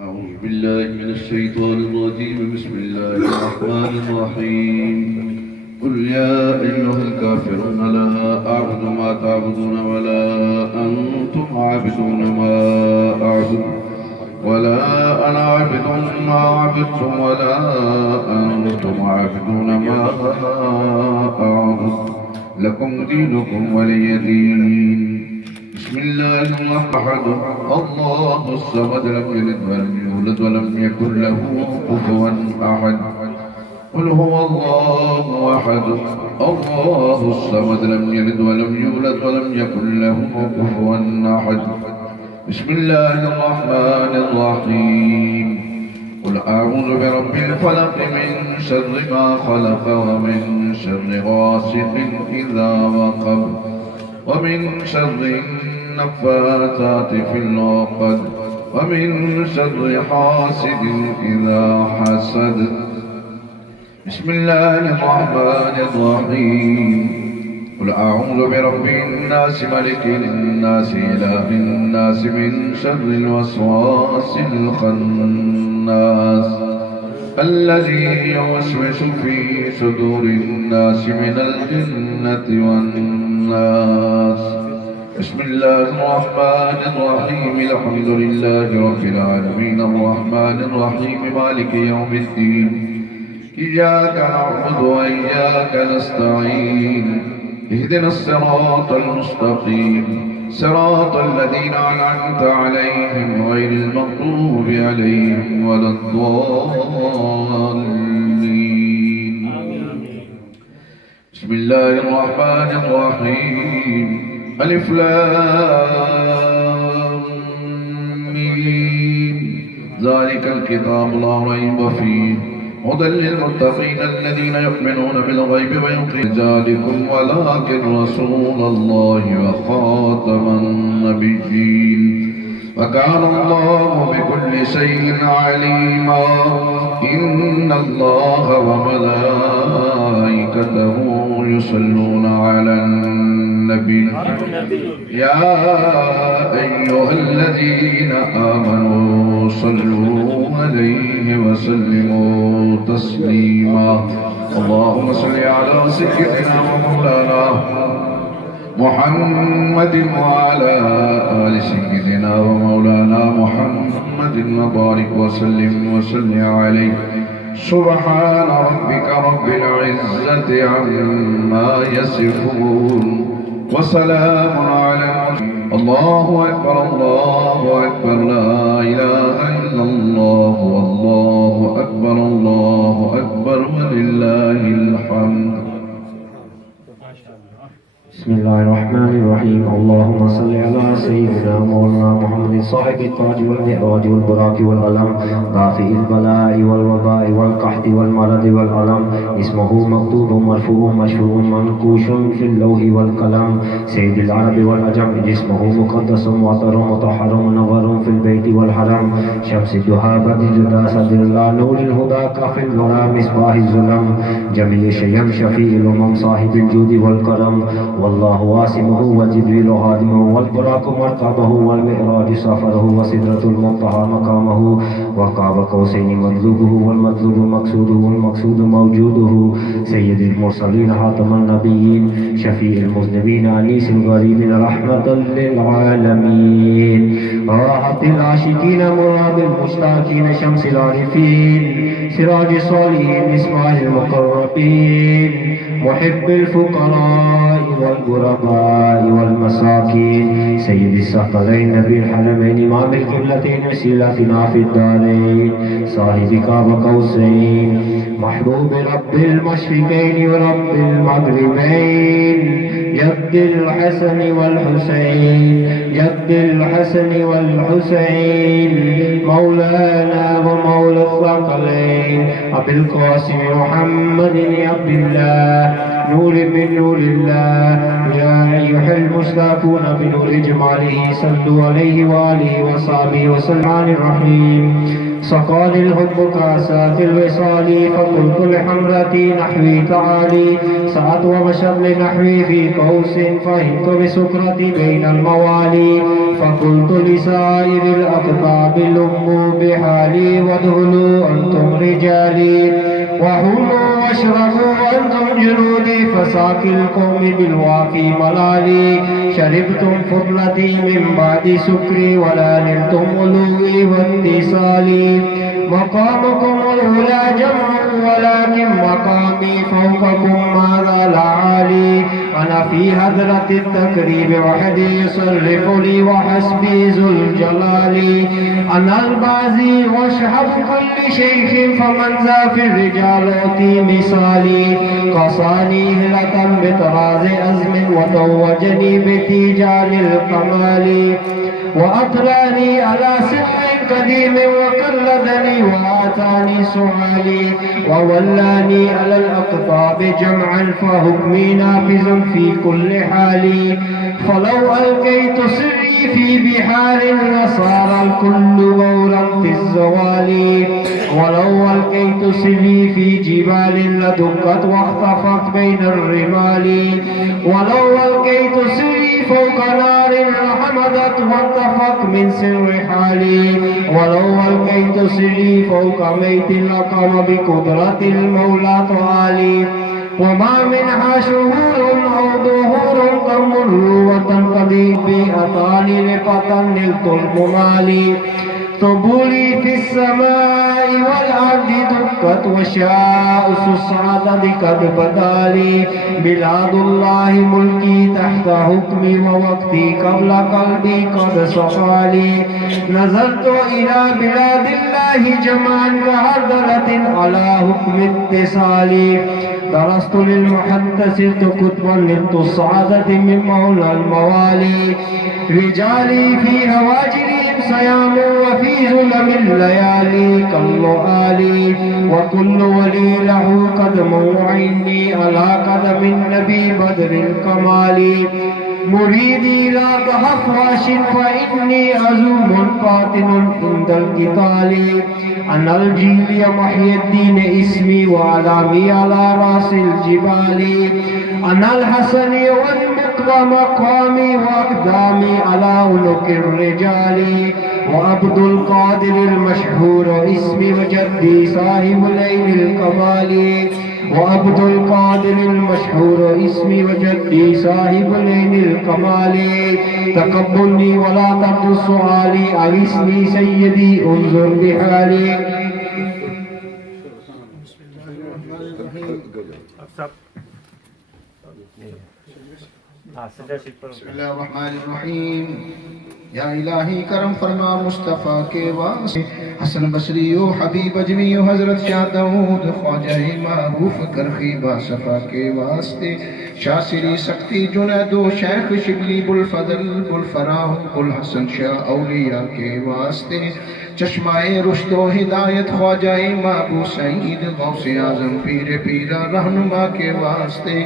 أعوذ بالله من الشيطان الرجيم بسم الله الرحمن الرحيم قل يا أيها الكافرون لا أعبد ما تعبدون ولا أنتم عابدون ما أعبد ولا أنا عابد ما عبدتم ولا أنتم عابدون ما أعبد لكم دينكم ولي دين بسم الله الرحمن الله الصمد لم يلد ولم يولد ولم يكن له كفوا أحد قل هو الله أحد الله الصمد لم يلد ولم يولد ولم يكن له كفوا أحد بسم الله الرحمن الرحيم قل أعوذ برب الفلق من شر ما خلق ومن شر غاسق إذا وقب ومن شر النفاثات في العقد ومن شر حاسد إذا حسد بسم الله الرحمن الرحيم قل أعوذ برب الناس ملك الناس إله الناس من شر الوسواس الخناس الذي يوسوس في صدور الناس من الجنة والناس بسم الله الرحمن الرحيم الحمد لله رب العالمين الرحمن الرحيم مالك يوم الدين إياك نعبد وإياك نستعين اهدنا الصراط المستقيم صراط الذين أنعمت عليهم غير المغضوب عليهم ولا الضالين بسم الله الرحمن الرحيم ألف لام ميم ذلك الكتاب لا ريب فيه هدى للمتقين الذين يؤمنون بالغيب ويقيمون ذلكم ولكن رسول الله وخاتم النبيين وكان الله بكل شيء عليما إن الله وملائكته يصلون على النبي يا أيها الذين آمنوا صلوا عليه وسلموا تسليما اللهم صل على سيدنا ومولانا محمد وعلى آل سيدنا ومولانا محمد وبارك وسلم عليه سبحان ربك رب العزة عما يصفون وسلام على المرسلين الله أكبر لا إله إلا الله والله أكبر ولله الحمد بسم الله الرحمن الرحيم اللهم صل على سيدنا مولانا محمد صاحب التاج والمعراج والبراق والعلم رافع البلاء والوباء والقحط والمرض والألم اسمه مكتوب مرفوع مشهور منقوش في اللوح والقلم سيد العرب والعجم جسمه مقدس معطر مطهر منور في البيت والحرم شمس الضحى بدر جدا صدر الله نور الهدى كافي الورى مصباح الظلم جميع شيء شفيع الأمم صاحب الجود والكرم والله واسمه وجبريل هادمه والبراق مركبه والمعراج سفره وسدرة المنتهى مقامه وقاب قوسين مطلوبه والمطلوب مقصوده والمقصود موجوده سيد المرسلين خاتم النبيين شفيع المذنبين أنيس الغريبين رحمة للعالمين راحة العاشقين مراد المشتاقين شمس العارفين سراج الصالحين مصباح المقربين محب الفقراء والغرباء والمساكين سيد الثقلين نبي الحرمين إمام القبلتين وسيلتنا في الدارين صاحب قاب قوسين محبوب رب المشرقين ورب المغربين يد الحسن والحسين مولانا ومولى الثقلين أبي القاسم محمد عبد الله نور من نور الله يا أيها المشتاقون بنور جماله صلوا عليه وآله وصحبه وسلم الرحيم سقاني الحب كاسات الوصال فقلت لحمرتي نحوي تعالي سعت ومشت لنحوي في قوس فهمت بسكرتي بين الموالي فقلت لسائر الأقطاب لموا بحالي وادخلوا أنتم رجالي وهلوا واشربوا وأنتم جنودي فساقي القوم بالوافي ملالي شربتم فضلتي من بعد سكري ولا نلتم علوي واتصالي مقامكم الأولى جمع ولكن مقامي فوقكم ماذا لا عالي أنا في هدرة التكريم وحدي يصرف لي وحسبي ذو الجلال أنا البازي واشهد كل شيخ فمن ذا في الرجال أوتي مثالي قصاني هلة بطراز أزم وتوجني بتيجان الكمال وأطلعني على سر قديم وقلدني وآتاني سؤالي وولاني على الأقطاب جمعا فحكمي نافذ في كل حال فلو ألقيت سري في بحار لصار الكل غورا في الزوال ولو ألقيت سري في جبال لدقت واختفت بين الرمال ولو ألقيت سري فوق نار لحمدت واتفق من سر حالي ولو ألقيت سري فوق ميت لقام بقدرة المولى تعالي وما منها شهور أو ظهور تمر وتنقضي بأطال رفة نلت الممالي طبولي في السماء والأرض دقت وشاء السعادة قد بدالي بلاد الله ملكي تحت حكمي ووقتي قبل قلبي قد صفالي نزلت إلى بلاد الله جمعا كهردلة على حكم اتصالي درست للمحدث كتبا نلت السعادة من مولى الموالي رجالي في هواجرهم سيام وفي ظلم الليالي كاللؤالي وكل ولي له قدم وعيني على قدم النبي بدر الكمال مريدي لا تخف واش فإني عزوم قاتل عند القتال أنا الجيل محي الدين اسمي وعلامي على رأس الجبال أنا الحسن والمقدم مقامي وأقدامي على عنق الرجال وعبد القادر المشهور اسمي وجدي صاحب ليل الكمال وعبد القادر المشهور اسمي وجدي صاحب ليل الكمال تقبلني ولا ترد سؤالي أغثني سيدي انظر بحالي بسم اللہ الرحمن الرحیم یا الہی کرم فرما مصطفیٰ کے واسطے حسن بصری و حبیب اجمی و حضرت شاہ داؤد خواجہ معروف کرخی با صفا کے واسطے شاہ سری سختی جنید و شیخ شبلی بلفضل بلفراہ بلحسن شاہ اولیاء کے واسطے چشمہ رشد و ہدایت خواجہ مابو سعید غوث اعظم پیر پیرا رہنما کے واسطے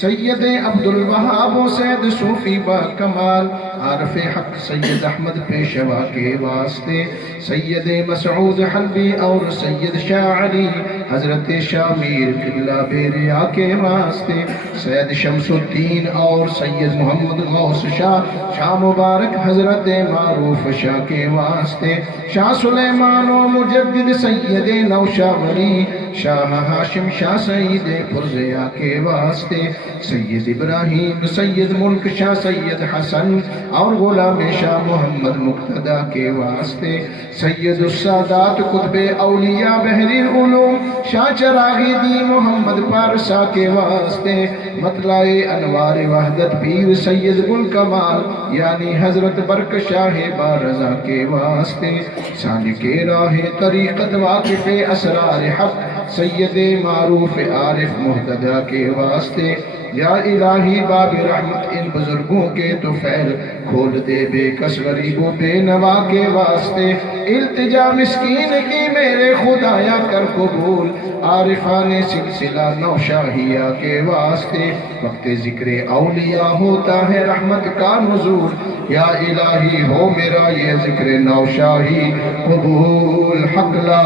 سید عبدالوہاب و سید صوفی با کمال عارف حق سید احمد پیشوا کے واسطے سید مسعود حلبی اور سید شاہ علی حضرت شاہ میر قبلہ بیریا کے واسطے سید شمس الدین اور سید محمد غوث شاہ مبارک حضرت معروف شاہ کے واسطے شاہ سلیمان و مجدد سید نوشاہ ولی شاہ ہاشم شاہ سید پرزیا کے واسطے سید ابراہیم سید ملک شاہ سید حسن اور غلام شاہ محمد مقتدہ کے واسطے سید السادات قطب اولیاء بحر العلوم شاہ چراغی دی محمد پارسا کے واسطے مطلع انوار وحدت پیر سید الکمال یعنی حضرت برک شاہ بارزہ کے واسطے سالک راہ طریقت واقف اسرار حق سید معروف عارف محتدہ کے واسطے یا الہی باب رحمت ان بزرگوں کے تو فیل کھول دے، بے کس غریب و بے نوا کے واسطے التجا مسکین کی میرے خدایا کر قبول، عارفان سلسلہ نوشاہیہ کے واسطے وقت ذکر اولیاء ہوتا ہے رحمت کا نزول، یا الہی ہو میرا یہ ذکر نوشاہی قبول، حق لا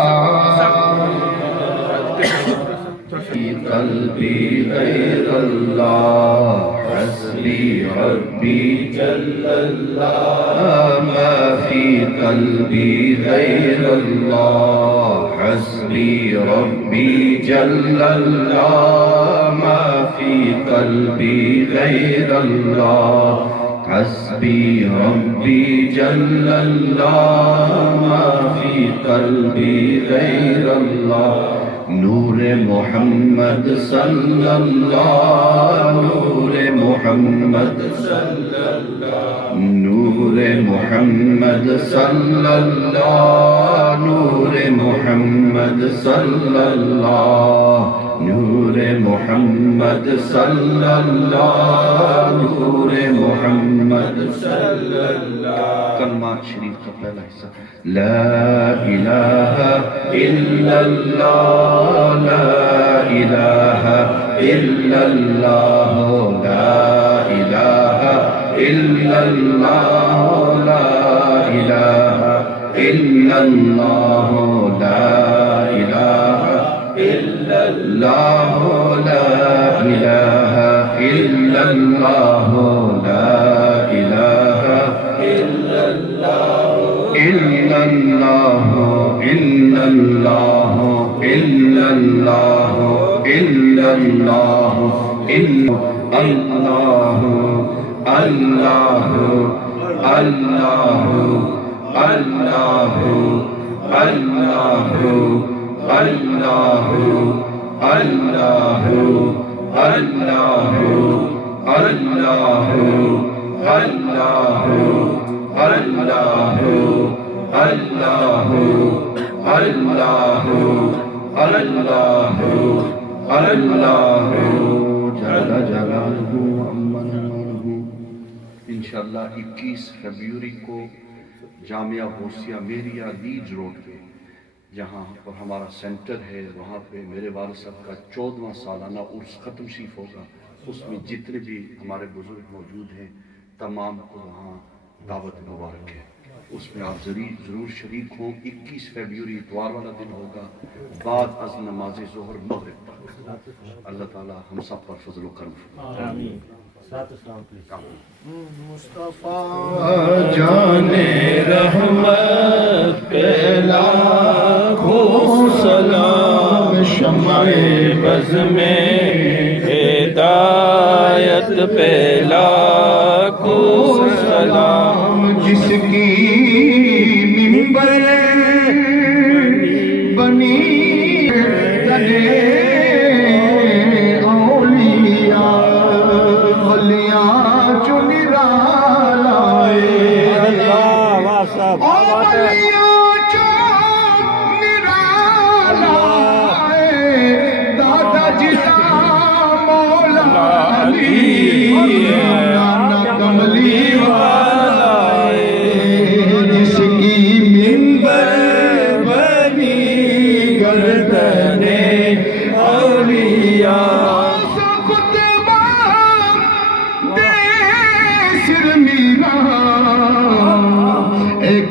قلبی غیر اللہ حسبی ربی جل اللہ، ما فی قلبی غیر اللہ حسبی ربی جل اللہ، ما فی قلبی غیر اللہ حسبی ربی جل اللہ، ما فی قلبی غیر اللہ، نور محمد صلی اللہ، نور محمد صلی اللہ، نور محمد صلی اللہ، نور محمد صلی اللہ، نور محمد صلی اللہ، نور محمد صلی اللہ۔ کلمات شریف کا پہلا حصہ، لا الہ الا اللہ، لا الہ الا اللہ، لا الہ الا اللہ، لا الہ الا اللہ، لا الہ الا اللہ، لا الہ الا اللہ، لا الہ الا اللہ، الا اللہ، الا اللہ، الا اللہ، الا اللہ، اللہ، اللہ، اللہ، اللہ، اللہ، اللہ، اللہ، اللہ، اللہ، اللہ، اللہ، اللہ، اللہ، اللہ جل جلالہ عمن نورہ۔ انشاءاللہ 21 فروری کو جامعہ غوثیہ میریہ لیڈز روڈ پہ جہاں پر ہمارا سینٹر ہے، وہاں پہ میرے والد صاحب کا 14واں سالانہ عرس ختم شریف ہوگا۔ اس میں جتنے بھی ہمارے بزرگ موجود ہیں تمام کو وہاں دعوت مبارک ہے، اس میں آپ ضرور شریک ہوں۔ 21 فروری اتوار والا دن ہوگا، بعد از نماز ظہر مغرب تک۔ اللہ تعالیٰ ہم سب پر فضل و کرم فرمائے۔ مصطفیٰ جان رحمت پہ لاکھوں سلام، شمع بز میں ہدایت پہ لاکھوں سلام، جس کی منبر بنی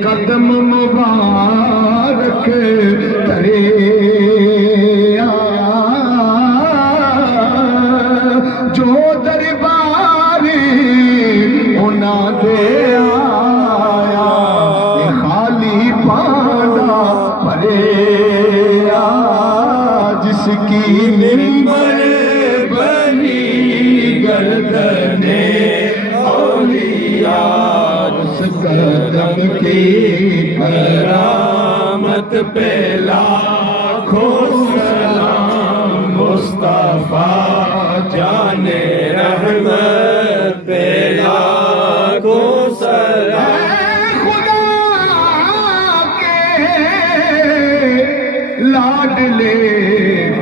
قدم مبارک ترے جو دربار ہونا دے آیا، خالی پانا پڑے جس کی منبر بنی گردن اولیاء، قدم کی کرامت پہ لاکھوں سلام، مصطفیٰ جان رحمت پہ لاکھوں سلام، خدا کے لاڈلے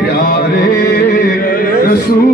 پیارے رسول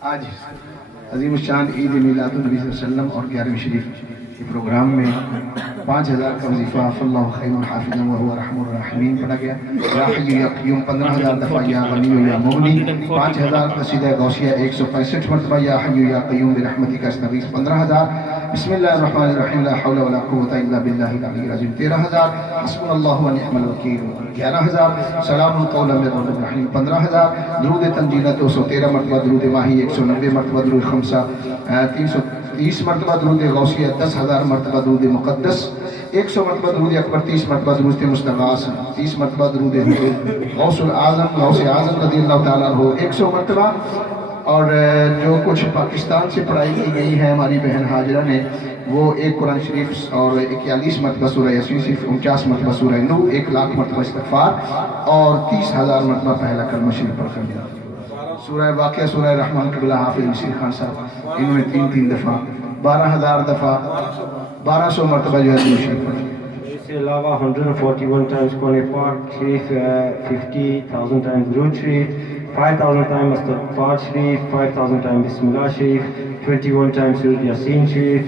آج عظیم الشان عید میلاد النبی صلی اللہ علیہ وسلم اور 11ویں شریف کے پروگرام میں 5000 کا وظیفہ فاللہ خیر حافظا وهو ارحم الراحمین پڑھا گیا. یا حی یا قیوم 15000 دفعہ یا غنی یا مغنی 5000 قصیدہ غوثیہ 165 مرتبہ یا حی یا قیوم برحمتک استغیث 15000. بسم اللہ الرحمن الرحیم لا حول ولا قوة الا باللہ العلی العظیم 13000. حسبنا اللہ ونعم الوکیل 11000. سلام قولا من رب الرحیم 15000. درود تنزیلہ 213 مرتبہ. درود ماہی 190 مرتبہ. درود خمسہ 330 مرتبہ. درود غوثیہ 10000 مرتبہ. درود مقدس 100 مرتبہ. درود اکبر 30 مرتبہ. درود مستغاث 30 مرتبہ. درود غوث العظم غوث اعظم رضی اللہ تعالیٰ عنہ 100 مرتبہ. اور جو کچھ پاکستان سے پڑھائی کی گئی ہے ہماری بہن حاجرہ نے، وہ ایک قرآن شریف اور 41 مرتبہ سورہ یاسین شریف، 49 مرتبہ سورہ نور، 1,00,000 مرتبہ استغفار اور 30,000 مرتبہ پہلا کلمہ شریف پڑھ کر دیا. سورہ واقعہ سورہ رحمان قبلہ حافظ مصری خان صاحب، انہوں نے 3 دفعہ 12,000 دفعہ 1200 مرتبہ جو ہے درود شریف پڑھا. اس کے علاوہ 141 times قرآن پاک شریف، 50,000 times درود شریف، 5,000 times استغفار شریف، 5,000 times بسم اللہ شریف، 21 times سورۃ یاسین شریف،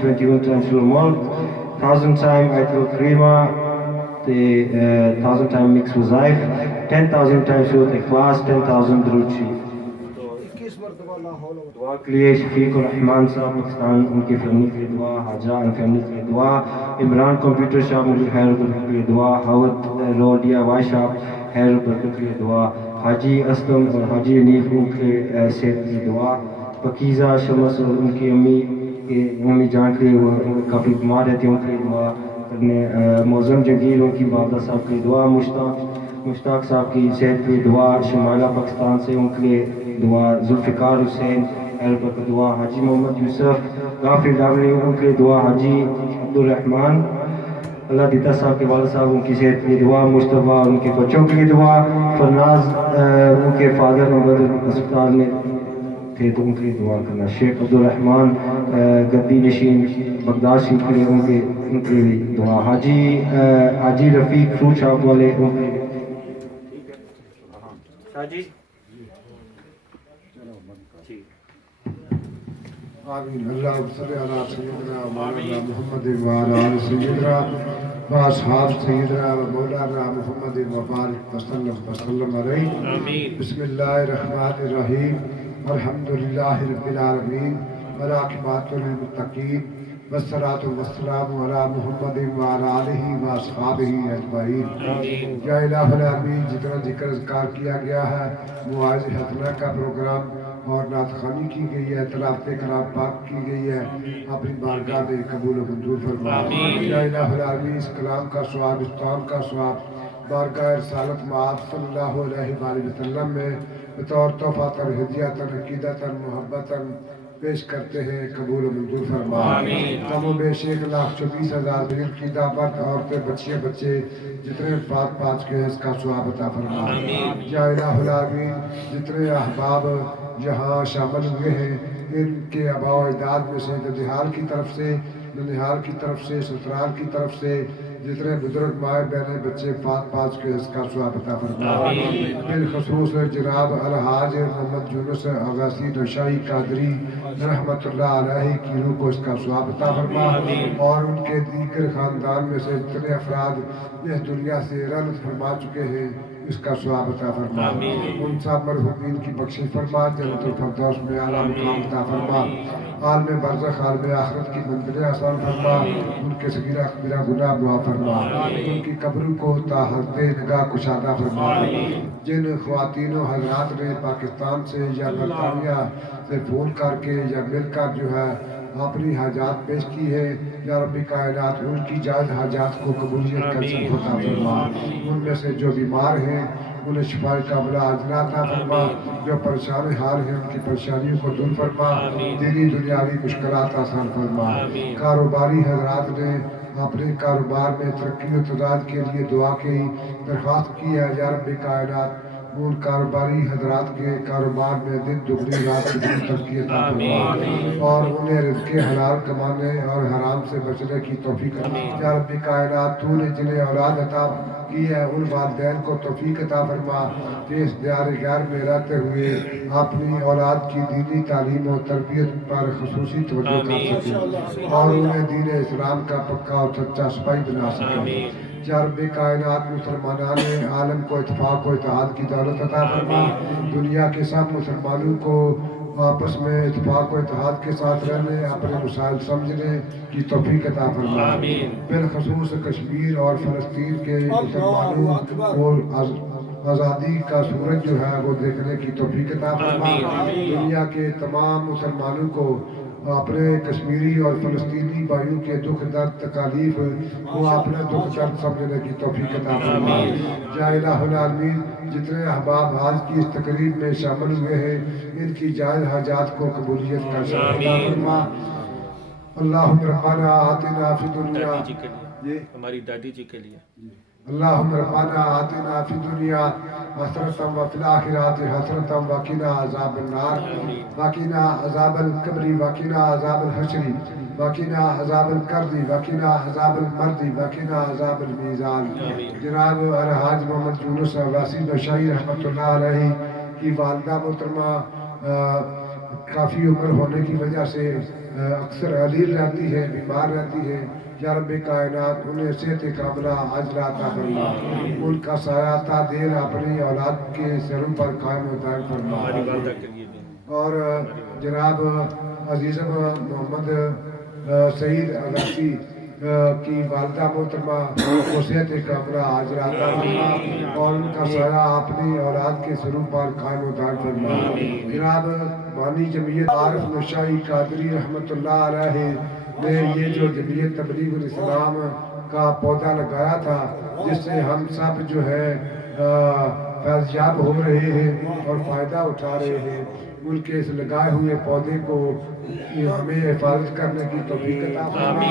21 times سورۃ ملک، 1000 times آیت الکریمہ، 1000 times مکس وظائف، 10,000 times سورۃ اخلاص، 10,000 درود شریف. دعا کے لیے شفیق الرحمان صاحب پاکستان، ان کی فیملی کے لیے دعا، حاجہ ان فیملی کے لیے دعا، عمران کمپیوٹر شاپ مجھے خیر البرکت کے لیے دعا، ہاوت روڈ DIY شاپ خیر البرکت کے لیے دعا، حاجی اسلم اور حاجی انیف ان کے صحت کے لیے دعا، پکیزہ شمس اور ان کی امی جان کے لیے وہ کافی بیمار رہتے ہیں ان کے لیے دعا کرنے، معظم جنگیر ان کی والدہ صاحب کے لیے دعا، مشتاق صاحب کی صحت کے لیے دعا، شمالہ پاکستان سے ان کے لیے دعا، ذوالفقار حسین خیر البرکت دعا، حاجی محمد یوسف غافر ڈاولی ان کے لیے دعا، حاجی عبدالرحمان اللہ دیتا صاحب کے والد صاحب ان کی صحت کے لیے دعا، مصطفیٰ اور ان کے بچوں کے لیے دعا، فرناز ان کے فادر محمد اسپتال میں تھے تو ان کے لیے دعا کرنا، شیخ عبدالرحمان گدی نشین بغداد شریف کے لیے ان کے لیے دعا، حاجی رفیق فروٹ شاپ والے ان کے لیے آمین. اللہم صلی علی سیدنا مولانا محمد وعلی آل سیدنا واصحاب سیدنا و مولانا محمد وبارک وسلم علیہ. بسم اللہ الرحمن الرحیم. الحمدللہ رب العالمین والعاقبۃ للمتقین والصلاۃ والسلام علی محمد وعلی آلہ واصحابہ اجمعین. یا الہ العالمین، جتنا ذکر اذکار کیا گیا ہے، مواعظ حسنہ کا پروگرام اور نعت خوانی کی گئی ہے، تلاوت کلام پاک کی گئی ہے، اپنی بارگاہ میں قبول و منظور فرما. یا الہ العالمین، اس کلام کا ثواب، اس کام کا ثواب بارگاہ رسالت مآب صلی اللہ علیہ وآلہ وسلم میں بطور تحفہ تر ہدیہ تر عقیدہ تر محبت تر پیش کرتے ہیں، قبول و منظور فرما. کم و بیش 1,24,000 بغیر عقیدہ مرد عورتیں بچے جتنے پاک کے ہیں، اس کا ثواب عطا فرما. یا الہ العالمین، جتنے احباب جہاں شامل ہوئے ہیں، ان کے آباء و اجداد میں سے ننہال کی طرف سے سسرال کی طرف سے جتنے بزرگ مائیں بہنیں بچے پاک کے اس کا ثواب عطا فرما. بالخصوص جناب الحاج محمد یونس عباسی نوشاہی قادری رحمۃ اللہ علیہ کی روح کو اس کا ثواب عطا فرما، اور ان کے دیگر خاندان میں سے جتنے افراد اس دنیا سے رحمت فرما چکے ہیں، اس کا ثواب عطا فرما. ان سب مرحومین کی بخشش فرما، جنت الفردوس میں اعلیٰ مقام عطا فرما. عالم برزخ عالم آخرت کی منزلیں آسان فرما، ان کے صغیرہ کبیرہ گناہ معاف فرما، ان کی قبر کو تا حد نگاہ کشادہ فرما. جن خواتین و حضرات نے پاکستان سے یا برطانیہ سے فون کر کے یا مل کر جو ہے اپنی حاجات پیش کی ہے، یا رب کائنات ان کی جائز حاجات کو قبولیت کا سب عطا فرما. ان میں سے جو بیمار ہیں انہیں شفا کاملہ عاجلہ عطا فرما، جو پریشان حال ہیں ان کی پریشانیوں کو دور فرما، دینی دنیاوی مشکلات آسان فرما. کاروباری حضرات نے اپنے کاروبار میں ترقی و تعداد کے لیے دعا کی درخواست کی ہے، یا رب کائنات ان کاروباری حضرات کے کاروبار میں دن دگنی رات کی ترقی عطا فرما اور انہیں رزق حلال کمانے اور حرام سے بچنے کی توفیق عطا فرما۔ یا رب کائنات تو نے جنہیں اولاد عطا کی ہے ان والدین کو توفیق عطا فرما کہ اس دیار غیر میں رہتے ہوئے اپنی اولاد کی دینی تعلیم و تربیت پر خصوصی توجہ کر سکیں اور انہیں دین اسلام کا پکا اور سچا سپاہی بنا سکیں۔ یا رب کائنات مسلمانان عالم کو اتفاق و اتحاد کی دولت عطا فرما، دنیا کے سب مسلمانوں کو آپس میں اتفاق و اتحاد کے ساتھ رہنے اپنے مسائل سمجھنے کی توفیق عطا فرما، بالخصوص کشمیر اور فلسطین کے مسلمانوں کو آزادی کا سورج جو ہے وہ دیکھنے کی توفیق عطا فرما، دنیا کے تمام مسلمانوں کو اپنے کشمیری اور فلسطینی بھائیوں کے دکھ درد تکالیف کو اپنے دکھ درد سمجھنے کی توفیق عطا فرما۔ یا الہ العالمین جتنے احباب آج کی اس تقریب میں شامل ہوئے ہیں ان کی جائز حاجات کو قبولیت کا شکر عطا فرما۔ اللہم ربنا آتنا فی دنیا، ہماری دادی جی کے لیے اللہم ربنا آتنا فی دنیا حسنۃ وفی الآخرۃ حسنۃ وقنا عذاب النار وقنا عذاب القبر وقنا عذاب الحشر وقنا عذاب القبر وقنا عذاب المرض وقنا عذاب المیزان۔ جناب الحاج محمد یونس عباسی بشائی رحمۃ اللہ علیہ کی والدہ محترمہ کافی عمر ہونے کی وجہ سے اکثر علیل رہتی ہے، بیمار رہتی ہے۔ یا رب کائنات انہیں صحت کاملہ عاجلہ عطا فرما، ان کا سایہ تا دیر اپنی اولاد کے سروں پر قائم و دائم فرما۔ اور جناب عزیزم محمد سعید عباسی کی والدہ محترمہ کو صحت کاملہ عاجلہ عطا فرما اور ان کا سایہ اپنی اولاد کے سروں پر قائم و دائم فرما۔ جناب بانی جمعیت عارف نشائی قادری رحمۃ اللہ علیہ نے یہ جو جمعیت تبلیغ الاسلام کا پودا لگایا تھا جس سے ہم سب جو ہے فیض یاب ہو رہے ہیں اور فائدہ اٹھا رہے ہیں، ان کے اس لگائے ہوئے پودے کو ہمیں حفاظت کرنے کی توفیق عطا فرما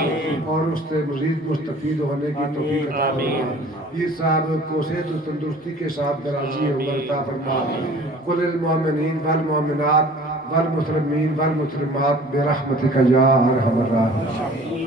اور اس سے مزید مستفید ہونے کی توفیق عطا فرما۔ یہ صاحب کو صحت و تندرستی کے ساتھ درازی عمر عطا فرما۔ قل المؤمنین والمؤمنات والمسلمین والمسلمات برحمتک یا ارحم الراحمین۔